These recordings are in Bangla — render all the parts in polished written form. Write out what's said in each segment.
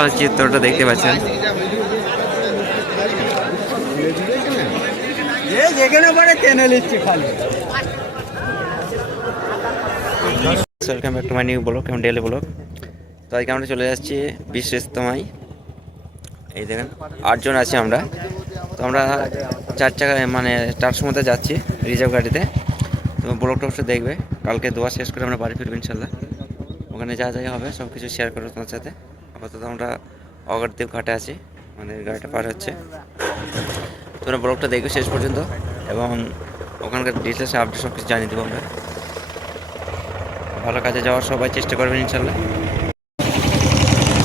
সকাল চিত্রটা দেখতে পাচ্ছেন। Welcome back to my new blog, কেমন ডেলি ব্লগ। তো আজকে আমরা চলে যাচ্ছি বিশ্ব ইজতেমায়। এই দেখেন 8 জন আছি আমরা। তো আমরা 4 চাকা মানে 4টার মধ্যে যাচ্ছি রিজার্ভ গাড়িতে। তো ব্লগটা অবশ্যই দেখবে। কালকে দোয়া শেষ করে আমরা বাড়ি ফিরবো ইনশাল্লাহ। ওখানে যা যা হবে সব কিছু শেয়ার করবো তোমার সাথে। আপাতত আমরা অগরদ্বীপ ঘাটে আছি, আমাদের গাড়িটা পার হচ্ছে। তোমরা ব্লগটা দেখবে শেষ পর্যন্ত এবং ওখানকার ডিটেলসে আপডেট সব কিছু জানিয়ে দেবো আমরা। ভালো কাজে যাওয়ার সবাই চেষ্টা করবেন ইনশাল্লাহ।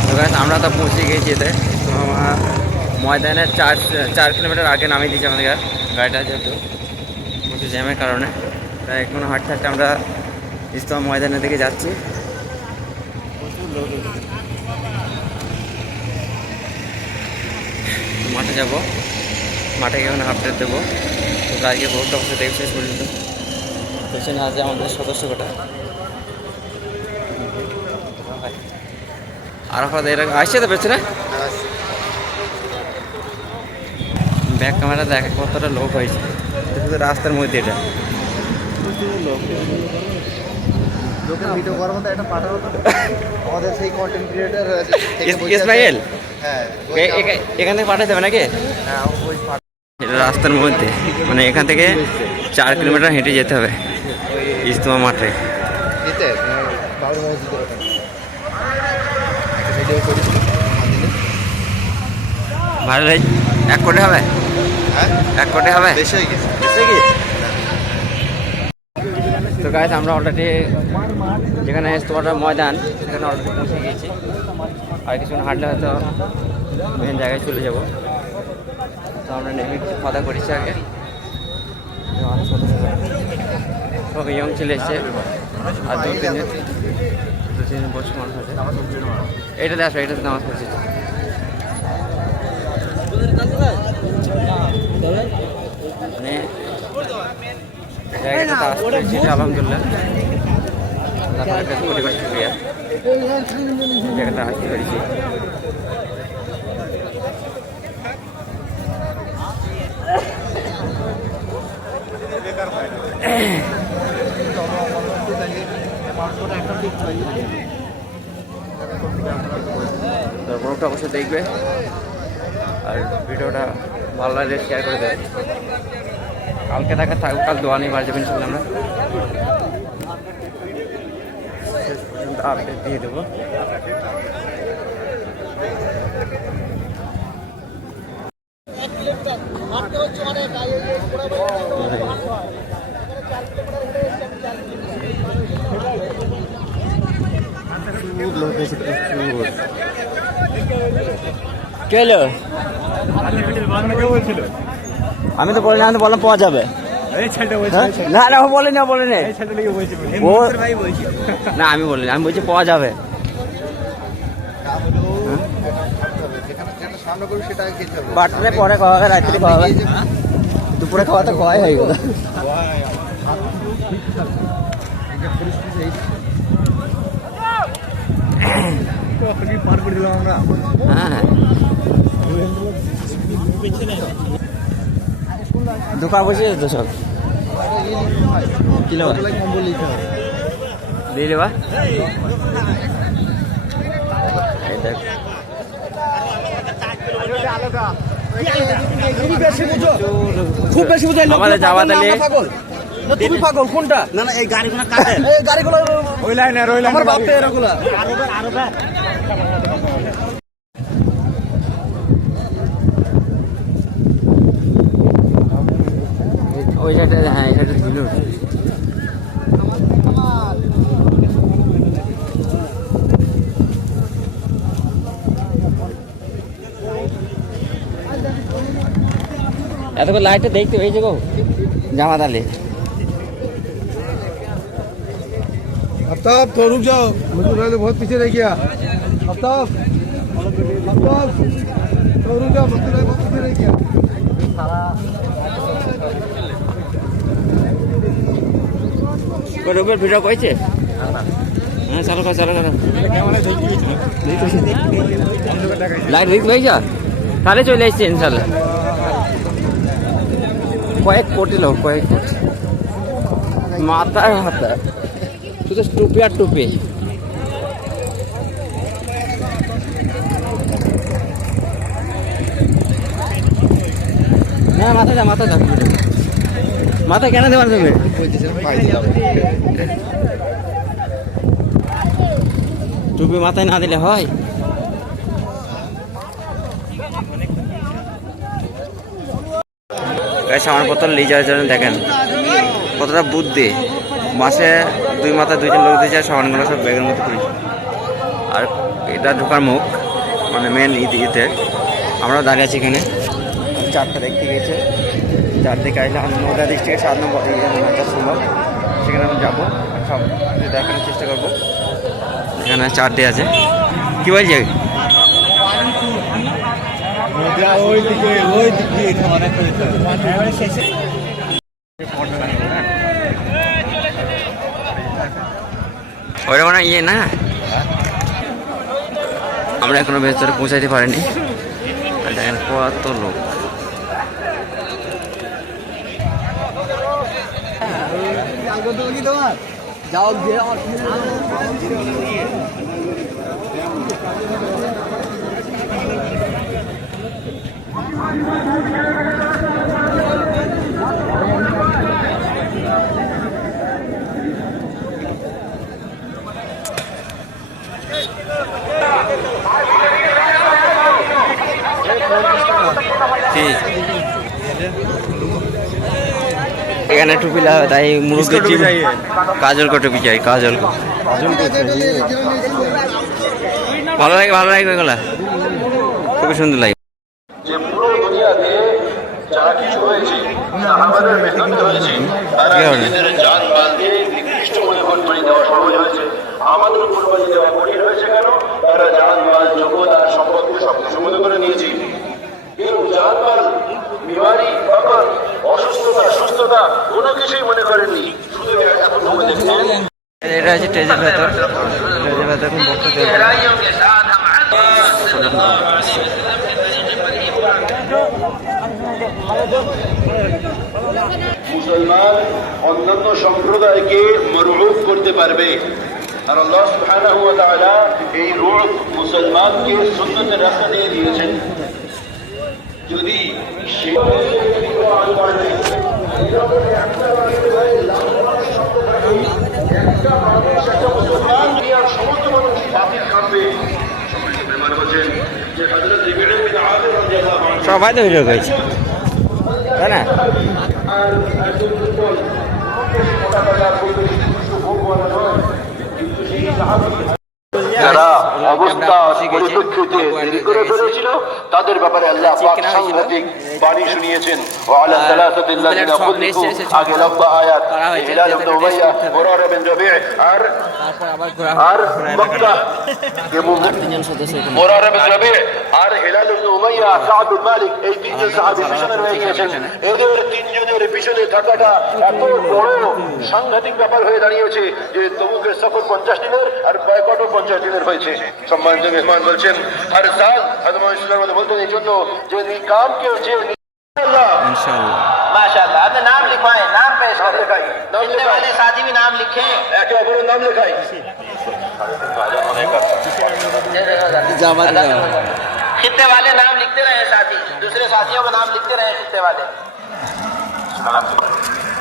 তো আমরা তো পৌঁছে গিয়েছি এতে। তো আমার ময়দানের 4 কিলোমিটার আগে নামিয়ে দিয়েছি আমাদের গাড়িটা, যেহেতু প্রচুর জ্যামের কারণে। তাই এখন হাঁটতে হাঁটতে আমরা ইজতেমা ময়দানের দিকে যাচ্ছি। প্রচুর লোক মাঠে যাব, মাঠে গিয়ে আপডেট দেবো। তো আজকে ব্লগটা অবশ্যই দেখে শেষ পর্যন্ত। পেছনে আছে আমাদের সদস্য কটা। আরাফাত এর আসছে তো পেছনে ব্যাক ক্যামেরা দেখে কতটা লোক হয়েছে শুধু রাস্তার মধ্যে। এটা ইসমাইল এখান থেকে পাঠাতে হবে নাকি? এটা রাস্তার মধ্যে, মানে এখান থেকে 4 কিলোমিটার হেঁটে যেতে হবে ইজতেমা মাঠে। ভালো ভাই, 1 কোটি হবে? 1 কোটি হবে? তো গাইস আমরা অলরেডি যেখানে ইজতেমাটা ময়দান সেখানে অলরেডি পৌঁছে গিয়েছি। আর কিছুক্ষণ হাঁটলে হয়তো মেন জায়গায় চলে যাব। তো আমরা নেমে কিছু খাওয়া দাওয়া করেছি আগে। সব ইয়ং ছেলে এসছে আর 2-3 বছর মানুষ আছে। এইটাতে আসো, এটাতে নামাজ পড়ছি। মানে জায়গাটা আসতে পেরেছি, আলহামদুলিল্লাহ আপনার কাছে কোটি কোটি শুকরিয়া। জায়গাটা আসতে পেরেছি। ব্লগটা অবশ্যই দেখবে আর ভিডিওটা ভালো লাগলে শেয়ার করে দেবে। কালকে দেখা থাকবো, কাল দোয়া নিয়ে বাড়ি যাবেন শুনলাম আমরা, আপডেট দিয়ে দেবো। আমি তো বলি না, আমি তো বললাম পাওয়া যাবে। না না ও বলেনি, না আমি বলিনি, আমি বলছি পাওয়া যাবে। বাটনে পরে খাওয়া হবে, রাত্রি খাওয়া হবে, দুপুরে খাওয়া তো খাওয়াই হয়ে গেল। হ্যাঁ দোকান বসে তো সব কিলো দিয়ে দেবা। খুব বেশি বুঝাই আমাদের যাওয়া তাহলে তুমি পাগল কোনটা? না না এই গাড়িগুলো কাটে, এই গাড়িগুলো ওই লাইনে আর ওই লাইনে আমার বাপ এরগুলা আরো ওই জায়গাটা। হ্যাঁ এটা ছিল এত লাইটটা দেখতে হয়েছে গো জামাত আলী। आफ्ताब तो रुक जाओ, मुझे पहले बहुत पीछे रह गया। आफ्ताब आफ्ताब तो रुक जाओ, मुझे बहुत पीछे रह गया। রবিবার ভিডিও করেছে হ্যাঁ চালু কর চালু কর লাইট দেখতে পাইছ তাহলে চলে এসছে ইনশাল্লাহ কয়েক কোটি লোক কয়েক কোটি মাথায় হাতা শুধু টুপি আর টুপি না মাথায় যা মাথায় যা মাথায় কেন দেওয়ার তুমি টুপি মাথায় না দিলে হয় সামানপত্র নিয়ে যাওয়ার জন্য দেখেন কতটা বুদ্ধি মাসে 2 মাথা 2জন লোক দিয়েছে আর সামানগুলো সব ব্যাগের মতো করেছে আর এটা ঢোকার মুখ মানে মেন ঈদের আমরা দাঁড়িয়ে আছি এখানে 4টা দেখতে গেছে 4 দিকে আসলে নদিয়া ডিস্ট্রিক্টের 7 নম্বর সম্ভব সেখানে আমি যাবো সব দেখানোর চেষ্টা করবো এখানে 4 দিয়ে আছে কি বলছে ওরা মানে ইয়ে না আমরা এখনো ভেতরে পৌঁছাইতে পারিনি আর দেখেন কত লোক যাও এখানে টুপি লাগবে তাই মুরব্বী কাজল কো টুপি চাই কাজল কো ভালো লাগে ওইগুলা খুবই সুন্দর লাগে যে পুরো দুনিয়াতে যারা কিছু হয়েছে সাহাবাদের মেহনত হয়েছে তারা নিজেদের জান মাল দিয়ে নিকৃষ্ট মনে কোরবানি দেওয়া সহজ হয়েছে আমাদের কোরবানি দেওয়া কঠিন হয়েছে কেন তারা জান মাল যোগ্যতা সম্পদকে সবকিছু মনে করে নিয়েছে কিন্তু জান মাল বিমারি ফকর অসুস্থতা সুস্থতা কোনো কিছুই মনে করেননি শুধু এতটুকু দেখছেন এটা হচ্ছে স্টেজের ভেতর কোন বক্তব্য মুসলমান অন্যান্য সম্প্রদায়কে মরউফ করতে পারবে আর আল্লাহ সুবহানাহু ওয়া তাআলা এই রূপ মুসলমানকে সুন্নতের রাস্তা দিয়ে দিয়েছেন যদি সে সমস্ত মানুষ বাতিল কাটবে মেহমান বলছেন যে হযরত ইবনে বিন আযিব রাদিয়াল্লাহু আনহু সবাই তো ভিডিও করেছে তাই না যারা অবস্থা পরিপ্রেক্ষিতে দেরি করে ফেলেছিল তাদের ব্যাপারে আল্লাহ পাক সাংঘাতিক বাণী শুনিয়েছেন ওয়ালা সালাসাতিল্লাযিনা খুলিফু আগে লম্বা আয়াত হিলাল ইবনে উমাইয়া মুরারা বিন রবি' আর মক্কা মুরারা বিন রবি' আর হিলাল ইবনে উমাইয়া কাব বিন মালিক এই তিনজন সাহাবী পিছনে রয়ে গিয়েছেন এদের তিনজনের পিছনে থাকাটা এত বড় সাংঘাতিক ব্যাপার হয়ে দাঁড়িয়েছে যে তবুকের সফর 50 দিনের আর বয়কটও 50 দিনের হয়েছে সম্মানিত মেহমান বলছেন हर साल हजरत मुहम्मद बोलते हैं জন্য যে নিকাম के যে इंशाल्लाह माशाल्लाह आपने नाम लिखवाए नाम पेश कर लिखने वाले साथी भी नाम लिखे একে অপরের নাম লেখাই खित्ते वाले नाम लिखते रहे साथी दूसरे साथियों का नाम लिखते रहे खित्ते वाले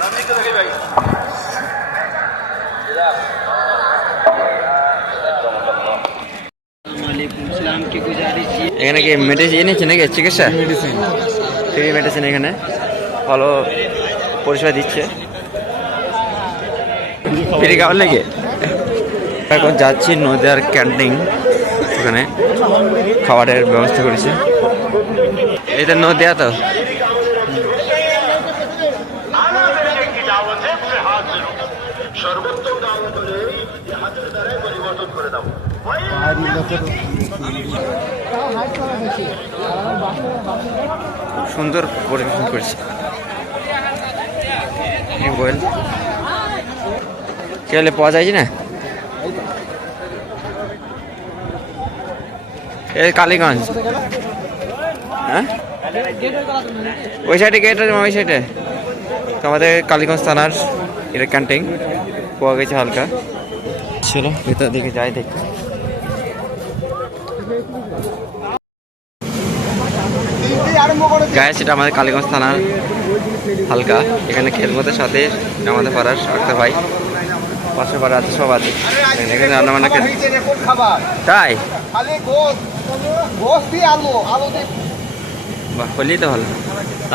नाम लिखते रहे भाई এখানে কি মেডিসিন এনেছে নাকি চিকিৎসা ফ্রি মেডিসিন এখানে ভালো পরিষেবা দিচ্ছে ফ্রি খাবার লেগে এখন যাচ্ছি নদিয়ার ক্যান্টিন ওখানে খাবারের ব্যবস্থা করেছে এটা নদিয়া তো সর্বোত্তম দাওয়াত হলে হাতের দ্বারাই পরিবর্তন করে দাও সুন্দর পরিবেশন করছে বল চলে পাওয়া যায় না এই কালীগঞ্জ। হ্যাঁ ওই সাইডে গেট আছে, ওই সাইডে। তো আমাদের কালীগঞ্জ থানার এটা ক্যান্টিন পাওয়া গেছে হালকা। চলো ভেতর দিকে যাই দেখি। গায়ে সেটা আমাদের কালীগঞ্জ থানার হালকা। এখানে খেলমতের সাথে আমাদের পাড়ার আক্তার ভাই, পাশের পাড়া আছে, সব আছে এখানে রান্না বান্না। তাই বাহ, করলেই তো ভালো।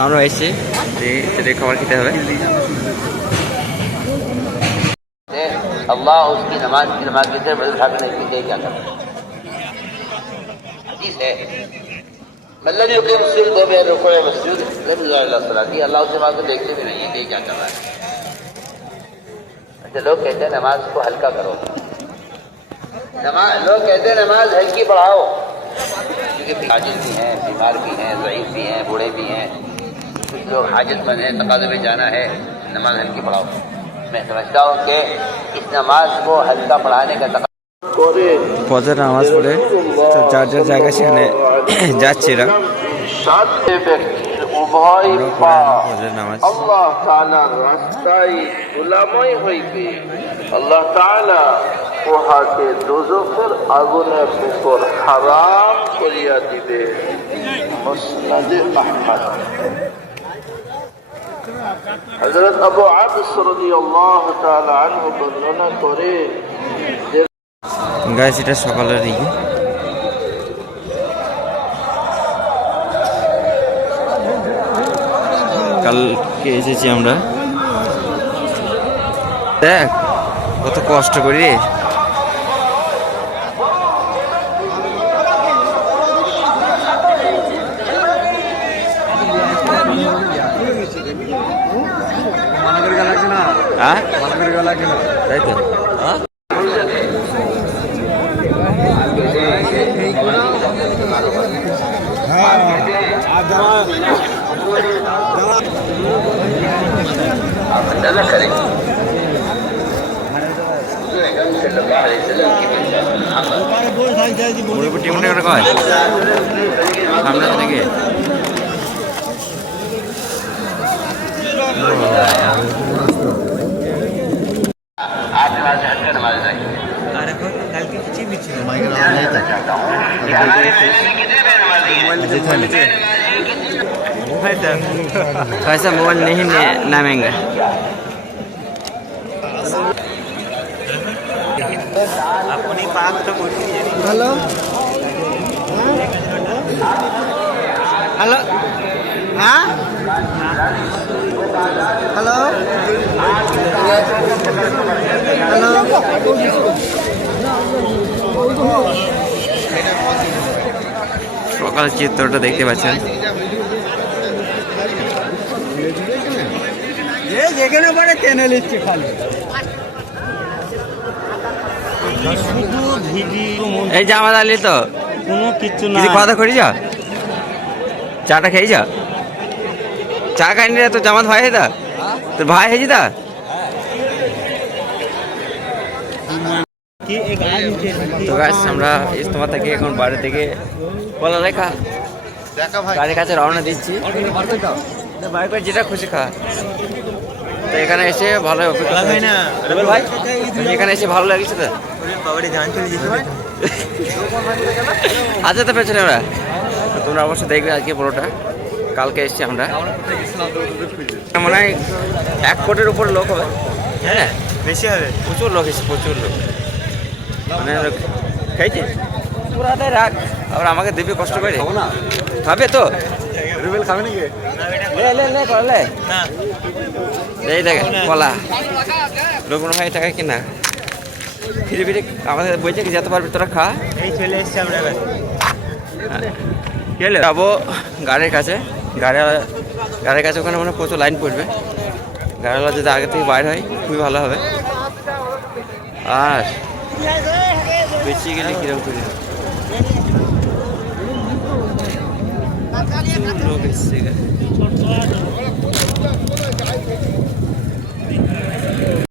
আমরা এসেছি সেটাই খাবার খেতে হবে। अल्लाह उसकी नमाज की से मदद हासिल नहीं की क्या करता हदीस है मतलब जो कि मुस्लिम दो में रुको मस्जिद अल्लाह उसे मांग को देखते भी नहीं है क्या कर रहा है। अच्छा, लोग कहते हैं नमाज को हल्का करो, लोग कहते हैं नमाज हल्की पढ़ाओ, क्योंकि हाजिर भी हैं, बीमार भी हैं, ज़ईफ भी हैं, बूढ़े भी हैं, कुछ लोग हाजतमंद हैं, तकाज़े में जाना है, नमाज हल्की पढ़ाओ। मैं समझता हूँ कि इस नमाज को हल्का पढ़ाने का ফজর নামাজ পড়ে তো যার যার জায়গায় সেখানে যাচ্ছে এরা। ফজর নামাজ আল্লাহ তাআলার রাস্তায় গোলামি হইবে, আল্লাহ তাআলা উহাকে দোজখের আগুনের উপর হারাম করিয়া দিবে। মুসনাদে আহমদ। হযরত আবু আবস রাদিয়াল্লাহু তাআলা আনহু বর্ণনা করে যে গাইস এটা সকালের দিকে। কালকে এসেছি আমরা, দেখ কত কষ্ট করি রে। হ্যাঁ তাই তো। সামনে থেকে कैसा मोबाइल नहीं नामेंगे। हेलो हेलो हाँ हेलो हेलो সকাল চিত্রটা দেখতে পাচ্ছেন। যেখানে পারে টেনে নিচ্ছে খালি এই জামাত আলী তো কোনো কিছু না। কিছু খাওয়া করি যা, চাটা খেয়ে যা। চা খাইনি রে তো জামাত ভাই দা, তোর ভাই হেজি দা। তো গাছ আমরা ইস্তমা থেকে এখন বাড়ি থেকে বলা লেখা গাড়ির কাছে রওনা দিচ্ছি। বাইক যেটা খুশি খা। তো এখানে এসে ভালো অভিজ্ঞতা ভাই, এখানে এসে ভালো লাগছে তো। আচ্ছা তো পেছনে আমরা, তোমরা অবশ্যই দেখবে আজকে পুরোটা। কালকে এসছি আমরা, মনে হয় 1 কোটির উপর লোক হবে। হ্যাঁ বেশি হবে, প্রচুর লোক এসেছে, প্রচুর লোক। মানে খাইছে পুরাতে রাখ, আবার আমাকে দেবে কষ্ট করে। খাবে তো রুবেল, খাবে নাকি? লে এই দেখে কলা লোক মনে হয় টাকা কিনা ফিরে ফিরে আমাদের বইছে কি যেতে পারবি তোরা খা। এই চলে এসছে আমরা গেলে যাবো গাড়ির কাছে। গাড়ির কাছে ওখানে মানে প্রচুর লাইন পড়বে। গাড়িওয়ালা যদি আগে থেকে বাইর হয় খুবই ভালো হবে। আর বেশি গেলে কিরকম করি লোক এসছে।